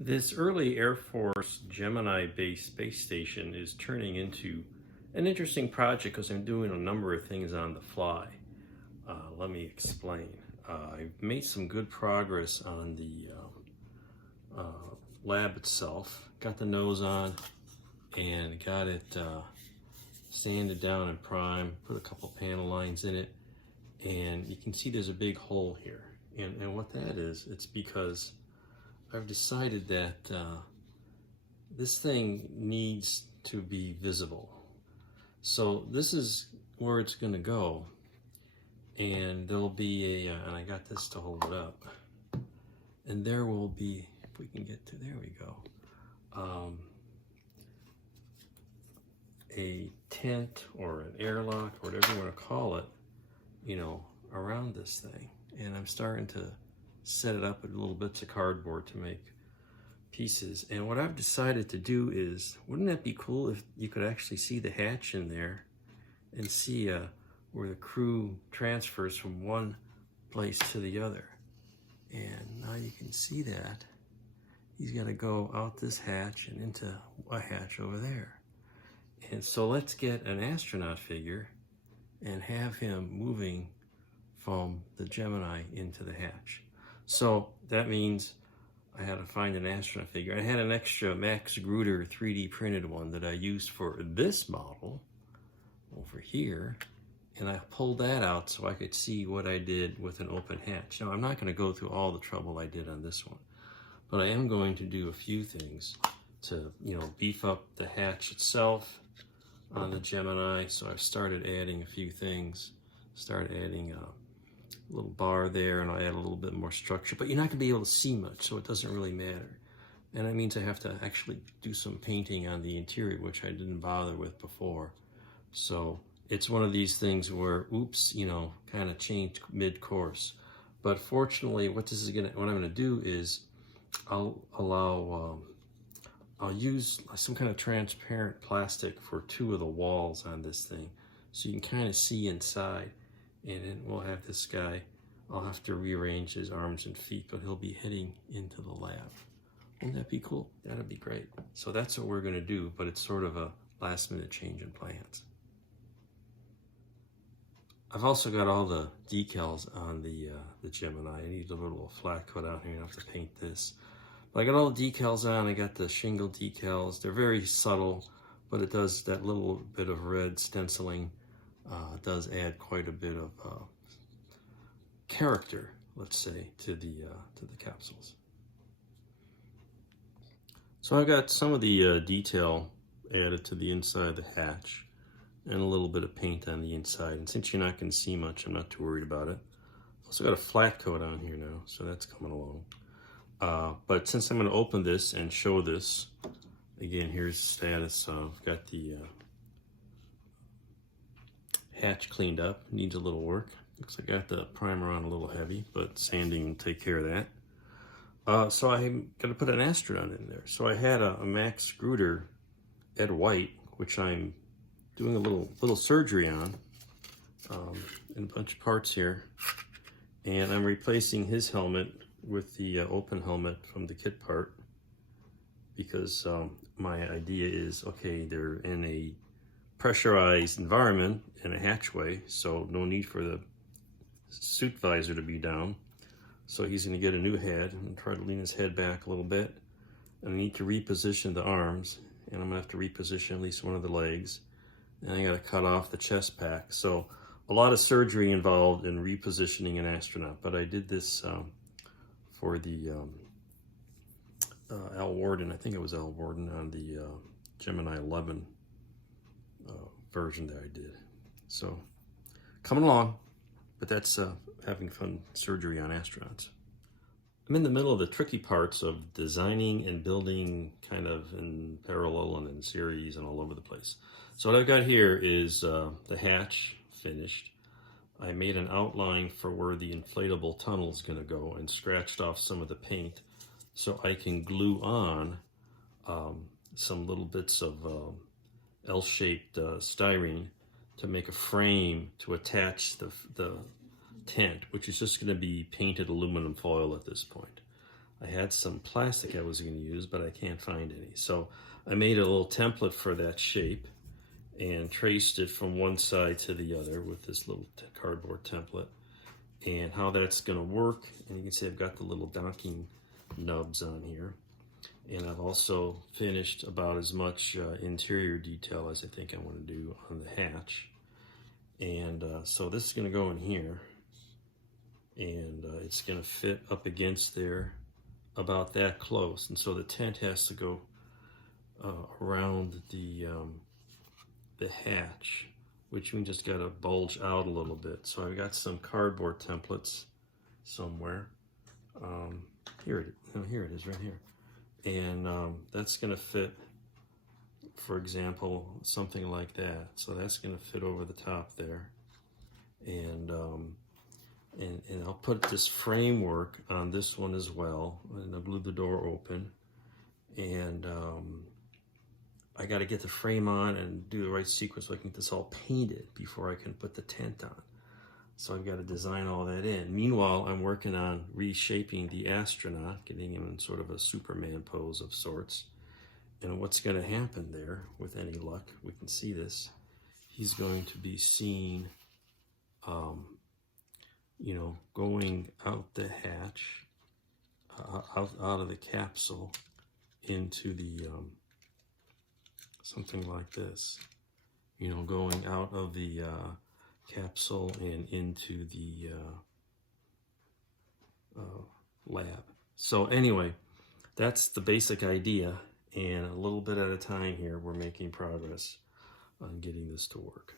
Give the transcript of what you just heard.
This early Air Force Gemini-based space station is turning into an interesting project because I'm doing a number of things on the fly. Let me explain. I've made some good progress on the lab itself. Got the nose on and got it sanded down and primed, put a couple panel lines in it, and you can see there's a big hole here. And what that is, it's because I've decided that this thing needs to be visible. So this is where it's going to go, and there'll be a, and I got this to hold it up, and there will be, if we can get to, there we go, a tent or an airlock or whatever you want to call it, you know, around this thing. And I'm starting to set it up with little bits of cardboard to make pieces. And what I've decided to do is, wouldn't that be cool if you could actually see the hatch in there and see where the crew transfers from one place to the other. And now you can see that. He's got to go out this hatch and into a hatch over there. And so let's get an astronaut figure and have him moving from the Gemini into the hatch. So that means I had to find an astronaut figure. I had an extra Max Gruder 3D printed one that I used for this model over here, and I pulled that out so I could see what I did with an open hatch. Now, I'm not going to go through all the trouble I did on this one, but I am going to do a few things to, beef up the hatch itself on the Gemini. So I've started adding a few things. Started adding a little bar there, and I'll add a little bit more structure, but you're not going to be able to see much, so it doesn't really matter. And that means I have to actually do some painting on the interior, which I didn't bother with before. So it's one of these things where, oops, kind of changed mid-course. But fortunately, what I'm going to do is I'll use some kind of transparent plastic for two of the walls on this thing, so you can kind of see inside. And then we'll have this guy, I'll have to rearrange his arms and feet, but he'll be heading into the lab. Wouldn't that be cool? That'd be great. So that's what we're gonna do, but it's sort of a last minute change in plans. I've also got all the decals on the Gemini. I need a little flat cut out here, I have to paint this. But I got all the decals on, I got the shingle decals. They're very subtle, but it does that little bit of red stenciling. Does add quite a bit of character, let's say, to the capsules. So I've got some of the detail added to the inside of the hatch, and a little bit of paint on the inside. And since you're not going to see much, I'm not too worried about it. Also got a flat coat on here now, so that's coming along. But since I'm going to open this and show this, again, here's the status. I've got the hatch cleaned up, needs a little work. Looks like I got the primer on a little heavy, but sanding will take care of that. So I'm gonna put an astronaut in there. So I had a Max Gruder Ed White, which I'm doing a little surgery on, and a bunch of parts here. And I'm replacing his helmet with the open helmet from the kit part, because my idea is, okay, they're in a pressurized environment in a hatchway, so no need for the suit visor to be down. So he's going to get a new head and try to lean his head back a little bit. And I need to reposition the arms, and I'm going to have to reposition at least one of the legs. And I got to cut off the chest pack. So a lot of surgery involved in repositioning an astronaut, but I did this for the Al Warden, I think it was Al Warden, on the Gemini 11 version that I did. So coming along, but that's having fun surgery on astronauts. I'm in the middle of the tricky parts of designing and building kind of in parallel and in series and all over the place. So what I've got here is the hatch finished. I made an outline for where the inflatable tunnel is going to go and scratched off some of the paint so I can glue on some little bits of L-shaped styrene to make a frame to attach the tent, which is just going to be painted aluminum foil at this point. I had some plastic I was going to use, but I can't find any. So I made a little template for that shape and traced it from one side to the other with this little cardboard template, and how that's going to work. And you can see I've got the little docking nubs on here, and I've also finished about as much interior detail as I think I want to do on the hatch. And so this is going to go in here, and it's going to fit up against there about that close. And so the tent has to go around the hatch, which means it's got to bulge out a little bit. So I've got some cardboard templates somewhere. Here it is right here. And that's going to fit, for example, something like that. So that's going to fit over the top there. And I'll put this framework on this one as well. And I blew the door open. And I got to get the frame on and do the right sequence so I can get this all painted before I can put the tent on. So I've got to design all that in. Meanwhile, I'm working on reshaping the astronaut, getting him in sort of a Superman pose of sorts. And what's going to happen there, with any luck, we can see this, he's going to be seen, you know, going out the hatch, out of the capsule into the, something like this, you know, going out of the capsule and into the lab. So anyway, that's the basic idea, and a little bit at a time here, we're making progress on getting this to work.